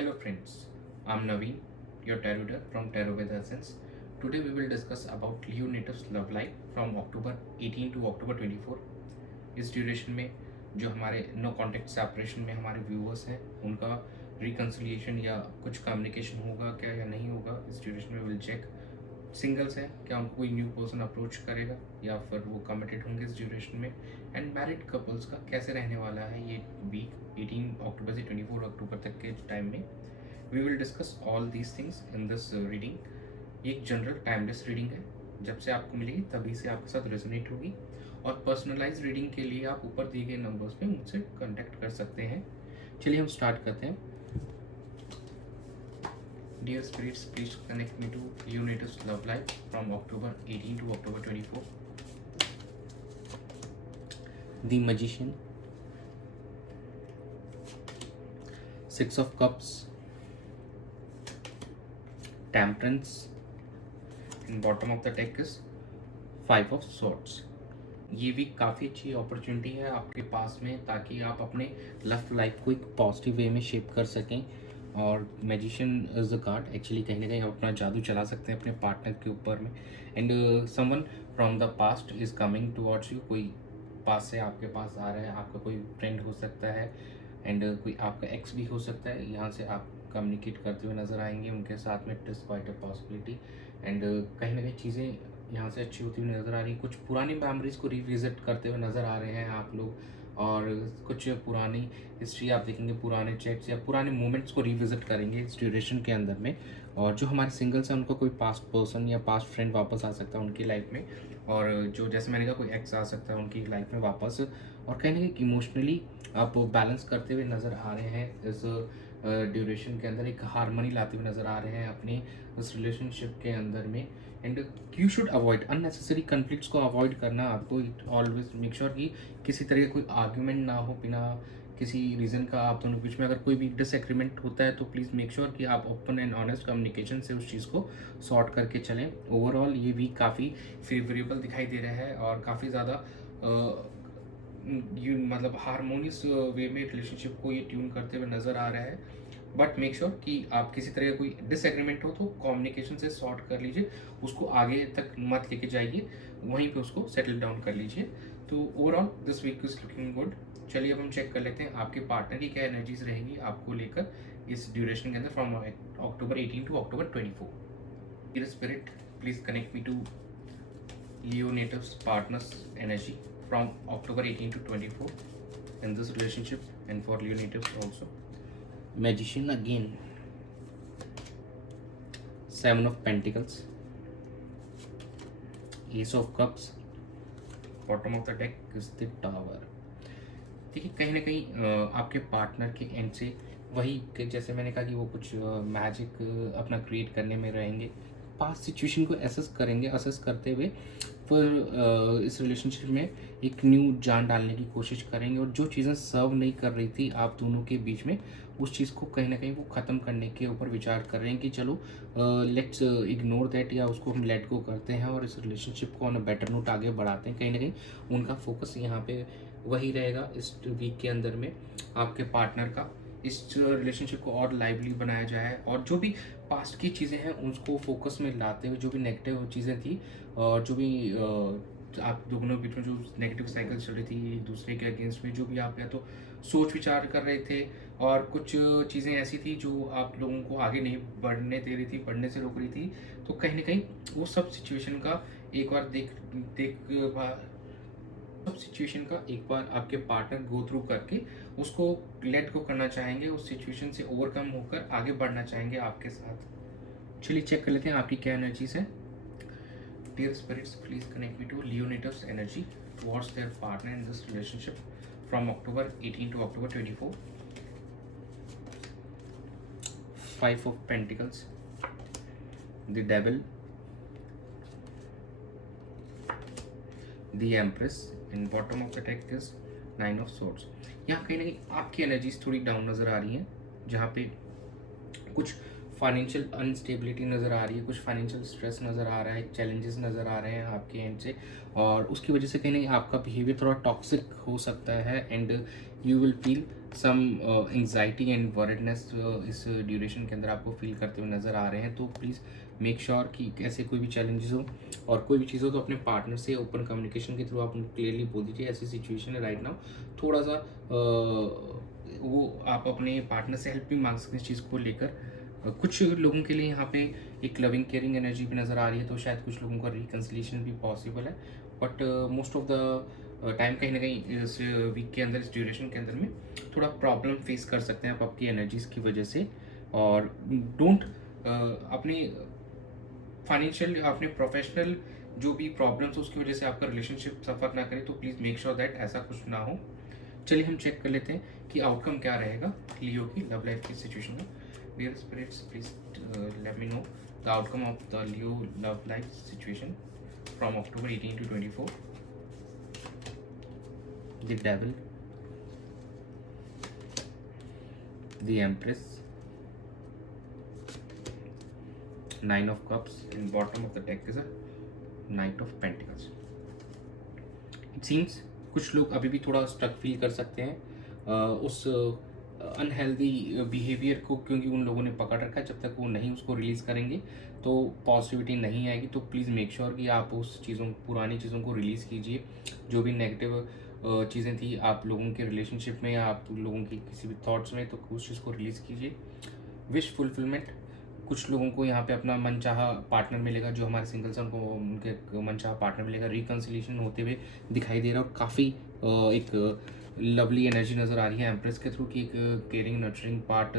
Hello friends, I'm Naveen, your tarot reader from Tarot with Essence. Today we will discuss about Leo natives love life from October 18 to October 24. इस duration में जो हमारे no contact separation में हमारे viewers हैं उनका reconciliation या कुछ कम्युनिकेशन होगा क्या या नहीं होगा, इस ड्यूरेशन में विल चेक। सिंगल्स हैं क्या उनको कोई न्यू पर्सन अप्रोच करेगा या फिर वो कमिटेड होंगे इस ड्यूरेशन में। एंड मैरिड कपल्स का कैसे रहने वाला है ये वीक 18 अक्टूबर से 24 अक्टूबर तक के टाइम में। We will discuss all these things in this reading. ये एक जनरल टाइमलेस रीडिंग है, जब से आपको मिलेगी तभी से आपके साथ रेजोनेट होगी। और पर्सनलाइज रीडिंग के लिए आप ऊपर दिए गए नंबर्स पे मुझसे कांटेक्ट कर सकते हैं। चलिए हम स्टार्ट करते हैं। Dear spirits, please connect me to Leo natives love life from October 18 to October 24. The Magician, Six of Cups, Temperance, and bottom of the deck is Five of Swords. ये week काफ़ी अच्छी opportunity है आपके पास में, ताकि आप अपने love life को एक पॉजिटिव वे में शेप कर सकें। और magician is the card, actually कहीं ना कहीं आप अपना जादू चला सकते हैं अपने पार्टनर के ऊपर में। And someone from the past is coming towards you, कोई पास से आपके पास आ रहा है, आपका कोई फ्रेंड हो सकता है एंड कोई आपका एक्स भी हो सकता है। यहाँ से आप कम्युनिकेट करते हुए नज़र आएंगे उनके साथ में, it is quite a possibility. And कहीं ना कहीं चीज़ें यहाँ से अच्छी होती हुई नज़र आ रही है। कुछ पुरानी मेमोरीज को रिविजिट करते हुए नज़र आ रहे हैं आप लोग, और कुछ पुरानी हिस्ट्री आप देखेंगे, पुराने चैट्स या पुराने मोमेंट्स को रिविजिट करेंगे इस ड्यूरेशन के अंदर में। और जो हमारे सिंगल्स हैं उनको कोई पास्ट पर्सन या पास्ट फ्रेंड वापस आ सकता है उनकी लाइफ में, और जो जैसे मैंने कहा कोई एक्स आ सकता है उनकी लाइफ में वापस। और कहीं ना कहीं इमोशनली आप बैलेंस करते हुए नज़र आ रहे हैं इस ड्यूरेशन के अंदर, एक हारमोनी लाते हुए नज़र आ रहे हैं अपने उस रिलेशनशिप के अंदर में। And you should avoid unnecessary conflicts को अवॉइड करना आपको। ऑलवेज मेक श्योर कि किसी तरह का कोई आर्ग्यूमेंट ना हो बिना किसी रीज़न का आप दोनों के बीच में। अगर कोई भी डिसएग्रीमेंट होता है तो प्लीज़ मेक श्योर कि आप ओपन एंड ऑनेस्ट कम्युनिकेशन से उस चीज़ को सॉर्ट करके चलें। ओवरऑल ये वीक काफ़ी फेवरेबल दिखाई दे रहा है और काफ़ी ज़्यादा मतलब हारमोनियस वे में रिलेशनशिप को ये ट्यून करते हुए नज़र आ रहा है। बट मेक श्योर कि आप किसी तरह का कोई डिसएग्रीमेंट हो तो कम्युनिकेशन से सॉर्ट कर लीजिए, उसको आगे तक मत लेके जाइए, वहीं पे उसको सेटल डाउन कर लीजिए। तो overall this week is looking good. चलिए अब हम चेक कर लेते हैं आपके पार्टनर की क्या एनर्जीज रहेंगी आपको लेकर इस ड्यूरेशन के अंदर from October 18 to October 24। Dear spirit, please connect me to Leo natives partners energy from October 18 to 24 in this relationship and for Leo natives also. Magician again, Seven of Pentacles, Ace of Cups, bottom of the deck is the Tower. देखिए कहीं ना कहीं आपके partner के and से वही कि जैसे मैंने कहा कि वो कुछ मैजिक अपना क्रिएट करने में रहेंगे, पास्ट सिचुएशन को असेस करते हुए फिर इस रिलेशनशिप में एक न्यू जान डालने की कोशिश करेंगे। और जो चीज़ें सर्व नहीं कर रही थी आप दोनों के बीच में, उस चीज़ को कहीं ना कहीं वो ख़त्म करने के ऊपर विचार कर रहे हैं कि चलो लेट्स इग्नोर दैट, या उसको हम लेट गो करते हैं और इस रिलेशनशिप को ऑन अ बेटर नोट आगे बढ़ाते हैं। कहीं ना कहीं उनका फोकस यहाँ पे वही रहेगा इस वीक के अंदर में, आपके पार्टनर का इस रिलेशनशिप को और लाइवली बनाया जाए और जो भी पास्ट की चीज़ें हैं उसको फोकस में लाते हुए, जो भी नेगेटिव चीज़ें थी और जो भी आप दोनों के बीच में जो नेगेटिव साइकिल चल रही थी एक दूसरे के अगेंस्ट में, जो भी आप या तो सोच विचार कर रहे थे और कुछ चीज़ें ऐसी थी जो आप लोगों को आगे नहीं बढ़ने दे रही थी, बढ़ने से रोक रही थी, तो कहीं ना कहीं वो सब सिचुएशन का एक बार आपके पार्टनर गो थ्रू करके उसको लेट गो करना चाहेंगे, उस सिचुएशन से ओवरकम होकर आगे बढ़ना चाहेंगे आपके साथ। चलिए चेक कर लेते हैं आपकी क्या एनर्जीज है। Dear spirits, please connect me to Leo natives energy towards their partner in this relationship from October 18 to October 24। Five of pentacles, the devil, the empress, in bottom of the deck is nine of swords. यहाँ कहीं ना कहीं आपकी energies थोड़ी down नज़र आ रही हैं, जहाँ पे कुछ फाइनेंशियल अनस्टेबिलिटी नज़र आ रही है, कुछ फाइनेंशियल स्ट्रेस नज़र आ रहा है, चैलेंजेस नज़र आ रहे हैं आपके एंड से, और उसकी वजह से कहीं ना कहीं आपका बिहेवियर थोड़ा टॉक्सिक हो सकता है and you will feel some anxiety and worriedness इस ड्यूरेशन के अंदर आपको फील करते हुए नज़र आ रहे हैं, तो प्लीज़ मेक श्योर कि ऐसे कोई भी चैलेंजेस हो और कोई भी चीज़ हो तो अपने पार्टनर से ओपन कम्युनिकेशन के थ्रू आप उनको क्लियरली बोल दीजिए ऐसी सिचुएशन है राइट नाउ। थोड़ा सा वो आप अपने पार्टनर से हेल्प भी मांग सकते हैं इस चीज़ को लेकर। कुछ लोगों के लिए यहाँ पे एक लविंग केयरिंग एनर्जी भी नज़र आ रही है, तो शायद कुछ लोगों का रिकन्सिलेशन भी पॉसिबल है, but most of the time कहीं ना कहीं इस वीक के अंदर, इस ड्यूरेशन के अंदर में थोड़ा प्रॉब्लम फेस कर सकते हैं आप आपकी एनर्जीज़ की वजह से। और डोंट अपनी फाइनेंशियल, अपने प्रोफेशनल जो भी प्रॉब्लम्स उसकी वजह से आपका रिलेशनशिप सफ़र ना करे, तो प्लीज़ मेक श्योर दैट ऐसा कुछ ना हो। चलिए हम चेक कर लेते हैं कि आउटकम क्या रहेगा लियो की लव लाइफ की सिचुएशन में। Dear spirits, please let me know the outcome of the Leo love life situation from October 18 to 24. The devil, the empress, 9 of cups, and bottom of the deck is a knight of pentacles. It seems कुछ लोग अभी भी थोड़ा struck feel कर सकते हैं उस unhealthy behaviour को, क्योंकि उन लोगों ने पकड़ रखा है। जब तक वो नहीं उसको रिलीज़ करेंगे तो पॉजिटिविटी नहीं आएगी। तो प्लीज़ मेक श्योर कि आप उस चीज़ों, पुरानी चीज़ों को रिलीज़ कीजिए। जो भी नेगेटिव चीज़ें थी आप लोगों के रिलेशनशिप में या आप लोगों की किसी भी थॉट्स में, तो उस चीज़ को रिलीज़ कीजिए। विश फुलफिलमेंट, कुछ लोगों को यहाँ पे अपना मनचाहा पार्टनर मिलेगा, जो हमारे सिंगल्स हैं उनको उनके मनचाहा पार्टनर मिलेगा। रिकन्सिलेशन होते हुए दिखाई दे रहा है और काफ़ी एक लवली एनर्जी नज़र आ रही है एम्प्रेस के थ्रू कि एक केयरिंग नर्चरिंग पार्ट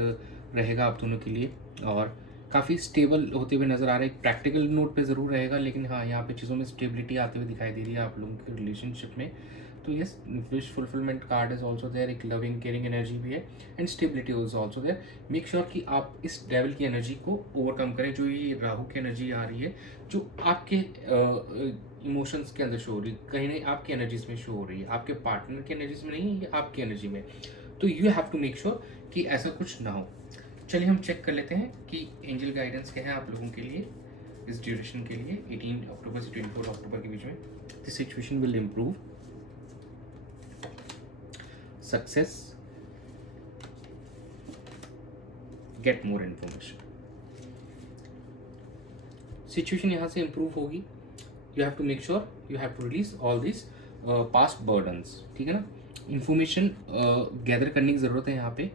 रहेगा आप दोनों के लिए, और काफ़ी स्टेबल होते हुए नज़र आ रहा है। एक प्रैक्टिकल नोट पे ज़रूर रहेगा, लेकिन हाँ यहाँ पे चीज़ों में स्टेबिलिटी आते हुए दिखाई दे रही है आप लोगों के रिलेशनशिप में। तो yes, wish fulfilment card is also there, एक लविंग केयरिंग एनर्जी भी है and stability is also there. Make sure कि आप इस डेविल की एनर्जी को ओवरकम करें, जो ये राहु की एनर्जी आ रही है, जो आपके इमोशंस के अंदर शो हो रही है, कहीं नहीं आपकी एनर्जीज में शो हो रही है, आपके पार्टनर की एनर्जीज में नहीं, ये आपकी एनर्जी में। तो you have to make sure कि ऐसा कुछ ना हो। चलिए हम चेक कर लेते हैं कि एंजल गाइडेंस क्या है आप लोगों के लिए इस ड्यूरेशन के लिए 18 अक्टूबर से 24 अक्टूबर के बीच में। The situation will improve, success, get more information. Situation यहाँ से इम्प्रूव होगी। You have to make sure, you have to release all this past burdens, ठीक है ना। इन्फॉर्मेशन गैदर करने की ज़रूरत है यहाँ पे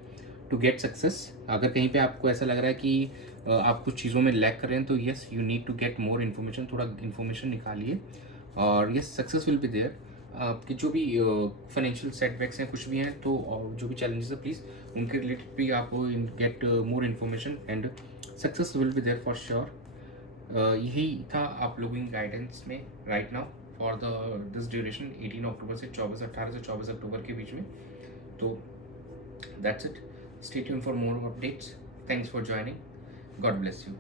टू गेट सक्सेस। अगर कहीं पे आपको ऐसा लग रहा है कि आप कुछ चीज़ों में लैक कर रहे हैं, तो yes you need to get more information, थोड़ा इन्फॉर्मेशन निकालिए और yes success will be there. आपके जो भी फाइनेंशियल सेटबैक्स हैं, कुछ भी हैं, तो जो भी चैलेंजेस है प्लीज़ उनके रिलेटेड भी आपको get more information and success will be there for sure. यही था आप लोगों की गाइडेंस में right now for this duration 18 अक्टूबर से 18 से 24 अक्टूबर के बीच में। तो that's it, stay tuned for more updates. Thanks for joining, God bless you.